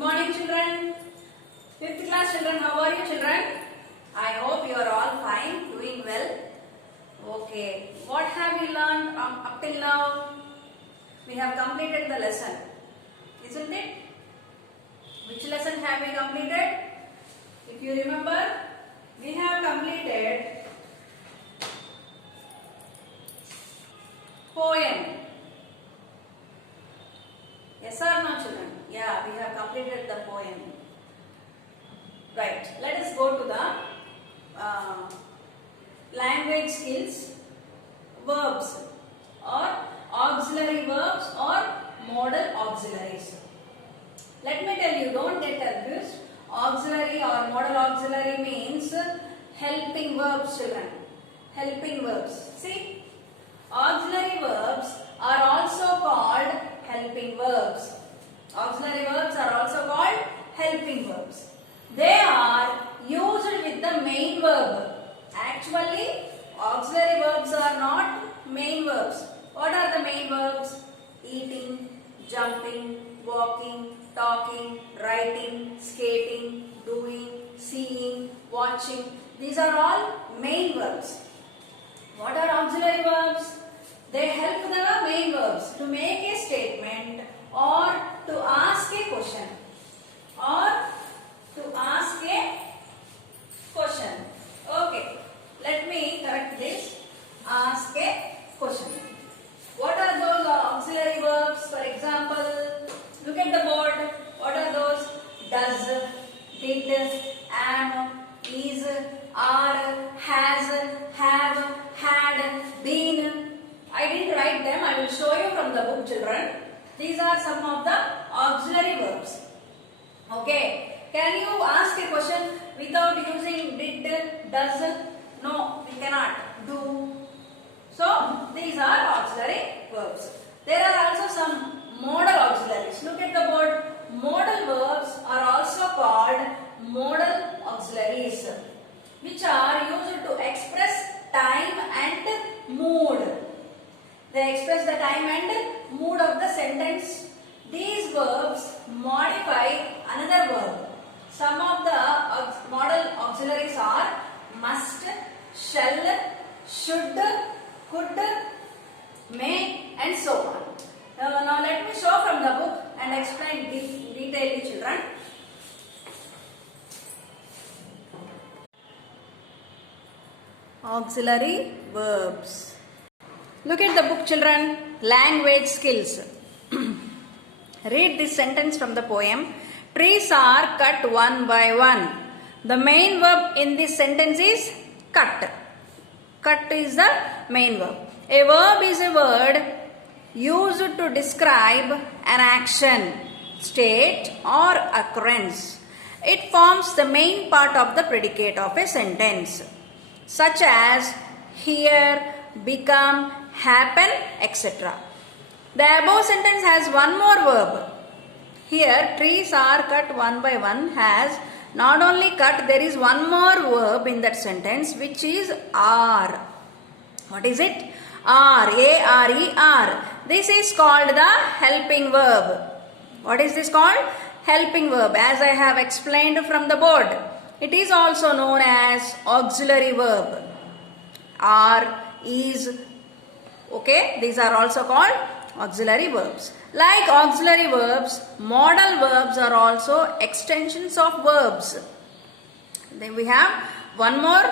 morning children. 5th class children, how are you children? I hope you are all fine, doing well. Okay, what have we learned up till now? We have completed the lesson, isn't it? Which lesson have we completed? If you remember, we have completed poem. Yes or no children? Yeah, we have completed the poem. Right, let us go to the language skills, verbs or auxiliary verbs or modal auxiliaries. Let me tell you, don't get confused. Auxiliary or modal auxiliary means helping verbs children. Helping verbs. See, auxiliary verbs are also called helping verbs. Auxiliary verbs are also called helping verbs. They are used with the main verb. Actually, auxiliary verbs are not main verbs. What are the main verbs? Eating, jumping, walking, talking, writing, skating, doing, seeing, watching. These are all main verbs. What are auxiliary verbs? They help the main verbs to make a statement or to ask a question. Okay, let me correct this. Ask a question. What are those auxiliary verbs? For example, look at the board. What are those? Does, did, am, is, are, has, have, had, been. I didn't write them. I will show you from the book, children. These are some of the auxiliary verbs. Okay. Can you ask a question without using did, does? No, we cannot. Do. So, these are auxiliary verbs. There are also some modal auxiliaries. Look at the board. Modal verbs are also called modal auxiliaries, which are used to express time and mood. They express the time and mood of the sentence. These verbs modify another verb. Some of the modal auxiliaries are must, shall, should, could, may and so on. Now let me show from the book and explain detailedly children. Auxiliary verbs. Look at the book children. Language skills. Read this sentence from the poem. Trees are cut one by one. The main verb in this sentence is cut. Cut is the main verb. A verb is a word used to describe an action, state or occurrence. It forms the main part of the predicate of a sentence, such as hear, become, happen, etc. The above sentence has one more verb. Here, trees are cut one by one has not only cut, there is one more verb in that sentence, which is are. What is it? Are. A-R-E-R. This is called the helping verb. What is this called? Helping verb. As I have explained from the board, it is also known as auxiliary verb. Are, is. Okay, these are also called auxiliary verbs. Like auxiliary verbs, modal verbs are also extensions of verbs. Then we have one more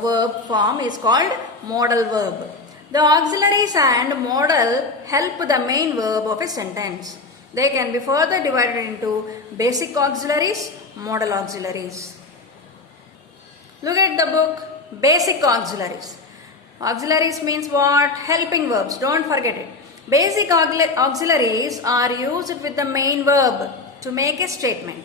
verb form is called modal verb. The auxiliaries and modal help the main verb of a sentence. They can be further divided into basic auxiliaries, modal auxiliaries. Look at the book, basic auxiliaries. Auxiliaries means what? Helping verbs. Don't forget it. Basic auxiliaries are used with the main verb to make a statement.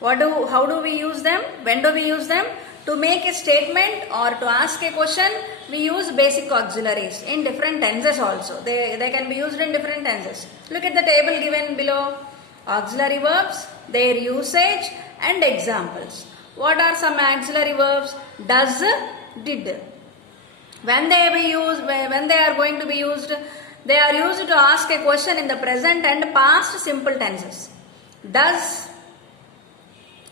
How do we use them? When do we use them? To make a statement or to ask a question, we use basic auxiliaries in different tenses also. They can be used in different tenses. Look at the table given below. Auxiliary verbs, their usage and examples. What are some auxiliary verbs? Does, did. When they are going to be used? They are used to ask a question in the present and past simple tenses. Does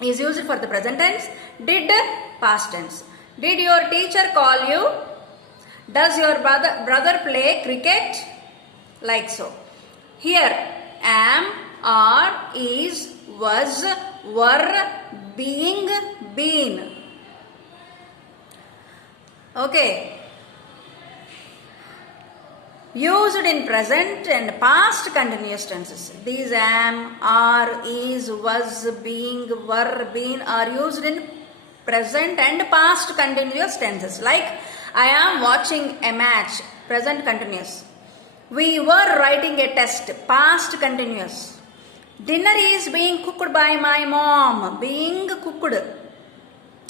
is used for the present tense. Did, past tense. Did your teacher call you? Does your brother play cricket? Like so. Here, am, are, is, was, were, being, been. Okay. Used in present and past continuous tenses. These am, are, is, was, being, were, been are used in present and past continuous tenses. Like, I am watching a match, present continuous. We were writing a test, past continuous. Dinner is being cooked by my mom, being cooked.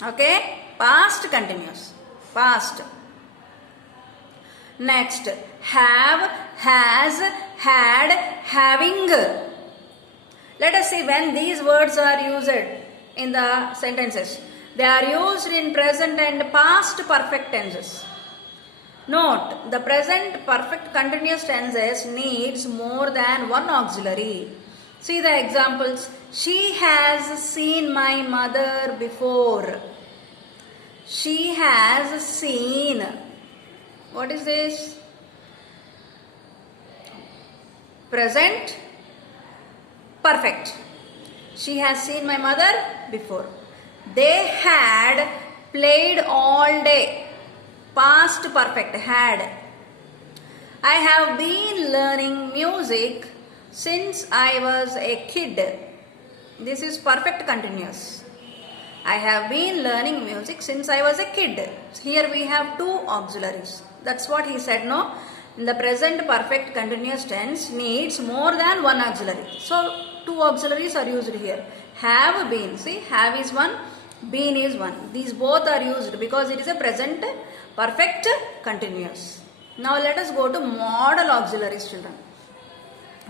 Okay, past continuous, past. Next, have, has, had, having. Let us see when these words are used in the sentences. They are used in present and past perfect tenses. Note, the present perfect continuous tenses needs more than one auxiliary. See the examples. She has seen my mother before. She has seen. What is this? Present perfect. She has seen my mother before. They had played all day. Past perfect, had. I have been learning music since I was a kid. This is perfect continuous. I have been learning music since I was a kid. Here we have two auxiliaries. That's what he said, no? In the present perfect continuous tense needs more than one auxiliary. So, two auxiliaries are used here. Have been. See, have is one, been is one. These both are used because it is a present perfect continuous. Now, let us go to modal auxiliaries, children.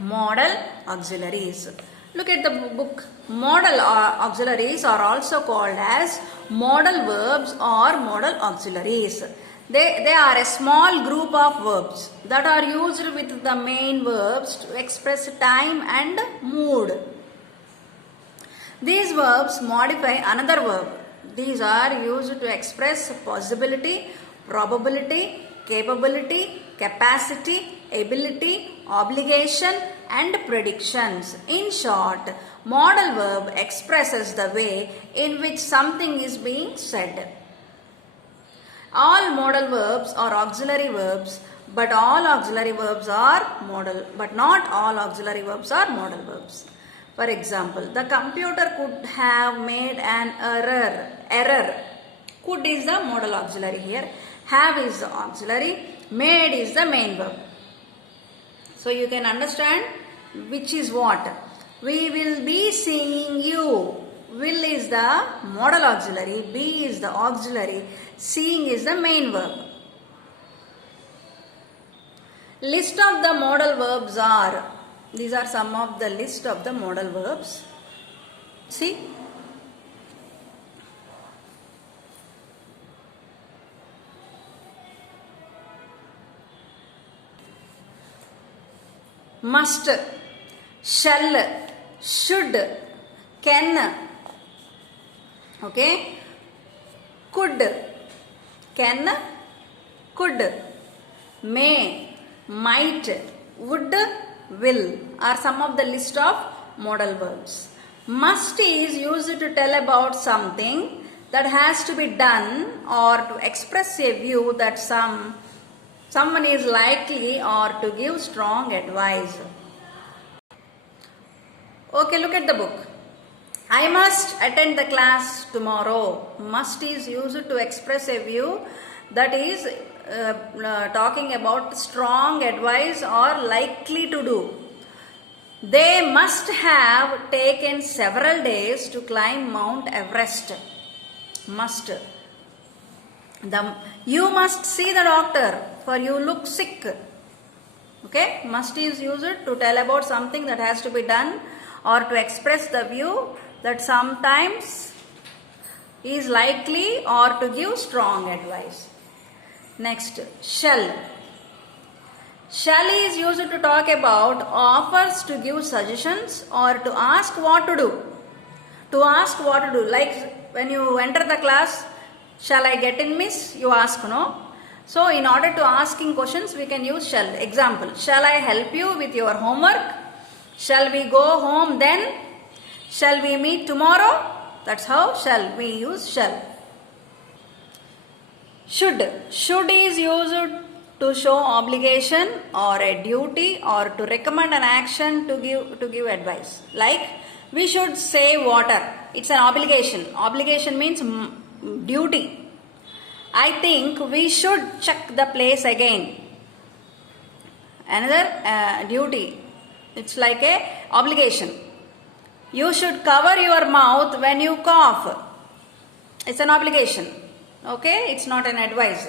Modal auxiliaries. Look at the book. Modal auxiliaries are also called as modal verbs or modal auxiliaries. They are a small group of verbs that are used with the main verbs to express time and mood. These verbs modify another verb. These are used to express possibility, probability, capability, capacity, ability, obligation and predictions. In short, modal verb expresses the way in which something is being said. All modal verbs are auxiliary verbs, but all auxiliary verbs are modal, but not all auxiliary verbs are modal verbs. For example, the computer could have made an error. Could is the modal auxiliary here. Have is the auxiliary. Made is the main verb. So you can understand which is what. We will be seeing you. Will is the modal auxiliary. Be is the auxiliary. Seeing is the main verb. List of the modal verbs are. These are some of the list of the modal verbs. See. Must, shall, should, can, okay, could, can, could, may, might, would, will are some of the list of modal verbs. Must is used to tell about something that has to be done or to express a view that someone is likely or to give strong advice. Okay, look at the book. I must attend the class tomorrow. Must is used to express a view that is talking about strong advice or likely to do. They must have taken several days to climb Mount Everest. Must. You must see the doctor for you look sick. Okay, must is used to tell about something that has to be done or to express the view that sometimes is likely or to give strong advice. Next, shall. Shall is used to talk about offers to give suggestions or to ask what to do. To ask what to do. Like when you enter the class, shall I get in, miss? You ask, no? So in order to asking questions, we can use shall. Example, shall I help you with your homework? Shall we go home then? Shall we meet tomorrow? That's how shall we use shall. Should. Should is used to show obligation or a duty or to recommend an action to give advice. Like we should save water. It's an obligation. Obligation means duty. I think we should check the place again. Another duty. It's like a obligation. You should cover your mouth when you cough. It's an obligation. Okay, it's not an advice.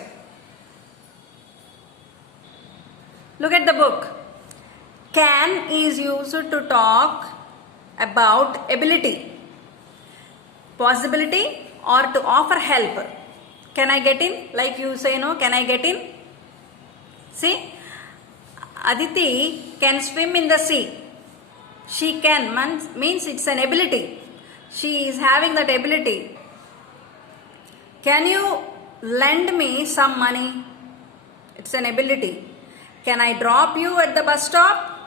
Look at the book. Can is used to talk about ability, possibility, or to offer help. Can I get in? Like you say, no, can I get in? See, Aditi can swim in the sea. She can means it's an ability. She is having that ability. Can you lend me some money? It's an ability. Can I drop you at the bus stop?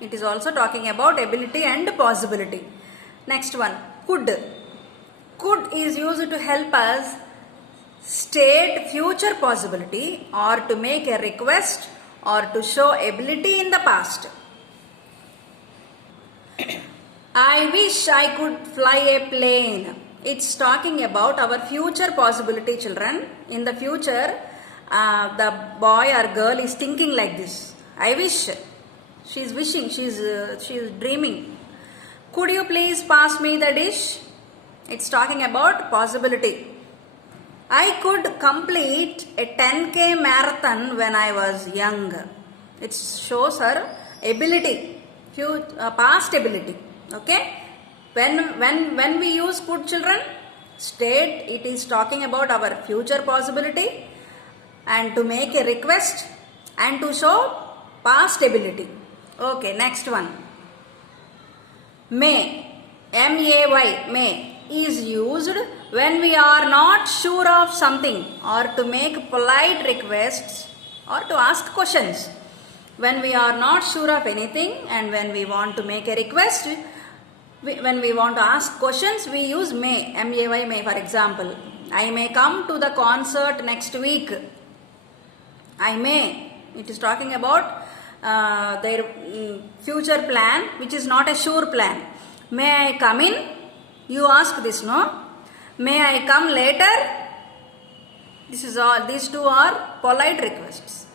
It is also talking about ability and possibility. Next one, could. Could is used to help us state future possibility or to make a request or to show ability in the past. I wish I could fly a plane. It's talking about our future possibility, children. In the future, the boy or girl is thinking like this. I wish. She is wishing. She is dreaming. Could you please pass me the dish? It's talking about possibility. I could complete a 10K marathon when I was young. It shows her ability, past ability. Okay. When we use could, children, state it is talking about our future possibility and to make a request and to show past ability. Okay, next one. May, M-A-Y, may is used when we are not sure of something or to make polite requests or to ask questions. When we are not sure of anything and when we want to make a request, when we want to ask questions, we use may, M-A-Y, may. For example, I may come to the concert next week. I may. It is talking about their future plan, which is not a sure plan. May I come in? You ask this, no? May I come later? This is all. These two are polite requests.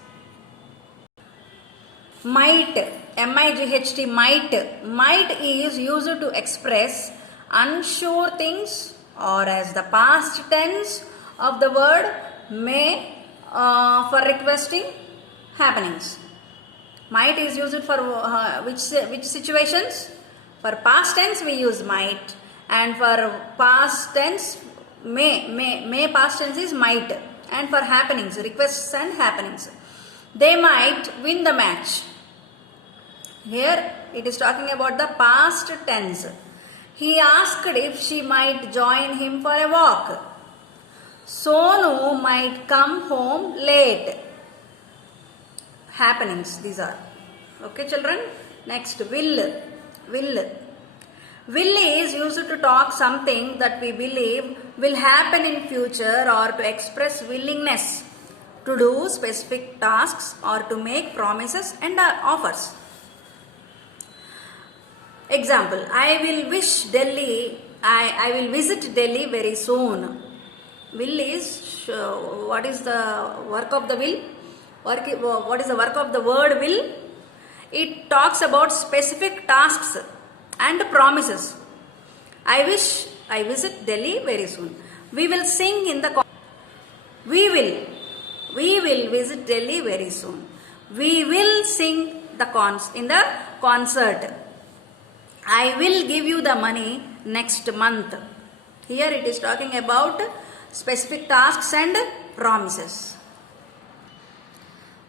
Might, M-I-G-H-T, might. Might is used to express unsure things or as the past tense of the word may for requesting happenings. Might is used for which situations? For past tense we use might, and for past tense may past tense is might, and for happenings, requests and happenings. They might win the match. Here it is talking about the past tense. He asked if she might join him for a walk. Sonu might come home late. Happenings, these are. Okay, children. Next, will. Will is used to talk something that we believe will happen in future or to express willingness to do specific tasks or to make promises and offers. Example, I will visit Delhi very soon. Will is, what is the work of the will? What is the work of the word will? It talks about specific tasks and promises. I wish I visit Delhi very soon. We will sing in the we will visit Delhi very soon. We will sing in the concert. I will give you the money next month. Here it is talking about specific tasks and promises.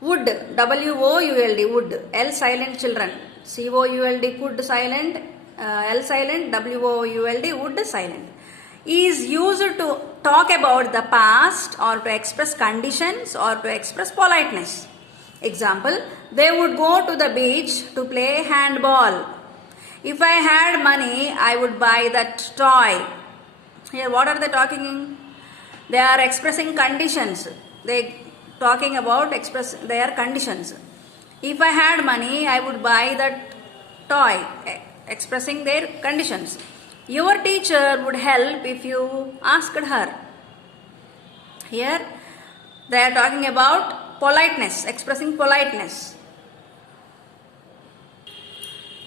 Would, W-O-U-L-D, would, L silent children, C-O-U-L-D, could silent, L silent, W-O-U-L-D, would silent. Is used to talk about the past or to express conditions or to express politeness. Example, they would go to the beach to play handball. If I had money, I would buy that toy. Here, what are they talking in? They are expressing conditions. They talking about their conditions. If I had money, I would buy that toy, expressing their conditions. Your teacher would help if you asked her. Here, they are talking about politeness, expressing politeness.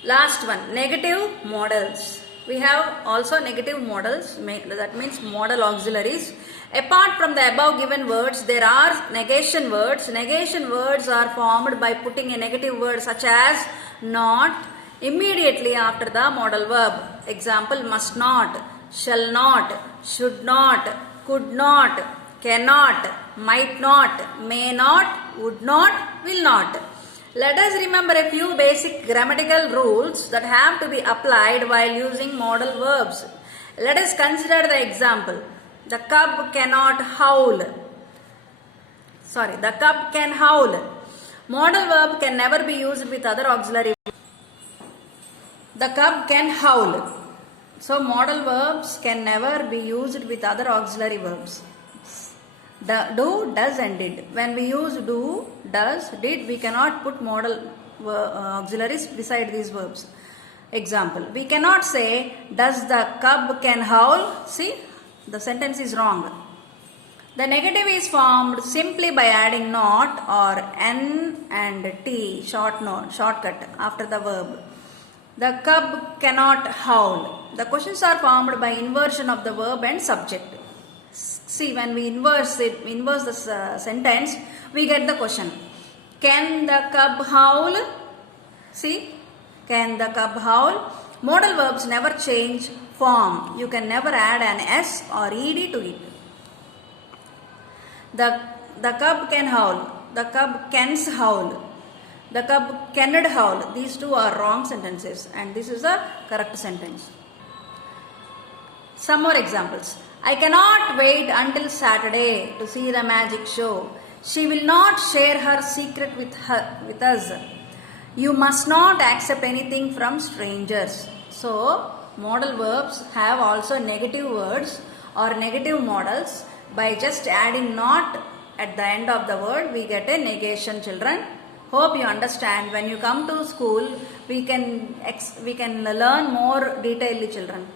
Last one, negative modals. We have also negative modals, that means modal auxiliaries. Apart from the above given words, there are negation words. Negation words are formed by putting a negative word such as not immediately after the modal verb. Example, must not, shall not, should not, could not, cannot, might not, may not, would not, will not. Let us remember a few basic grammatical rules that have to be applied while using modal verbs. Let us consider the example. The cub cannot howl. The cub can howl. Modal verb can never be used with other auxiliary. The cub can howl. So modal verbs can never be used with other auxiliary verbs. The do, does and did. When we use do, does, did, we cannot put modal auxiliaries beside these verbs. Example, we cannot say, does the cub can howl? See, the sentence is wrong. The negative is formed simply by adding not or n and t, shortcut after the verb. The cub cannot howl. The questions are formed by inversion of the verb and subject. See, when we inverse the sentence, we get the question. Can the cub howl? See, can the cub howl? Modal verbs never change form. You can never add an s or ed to it. The cub can howl. The cub cans howl. The cub cannot howl. These two are wrong sentences, and this is a correct sentence. Some more examples. I cannot wait until Saturday to see the magic show. She will not share her secret with us. You must not accept anything from strangers. So, modal verbs have also negative words or negative modals. By just adding not at the end of the word, we get a negation, children. Hope you understand. When you come to school, we can learn more detailedly, children.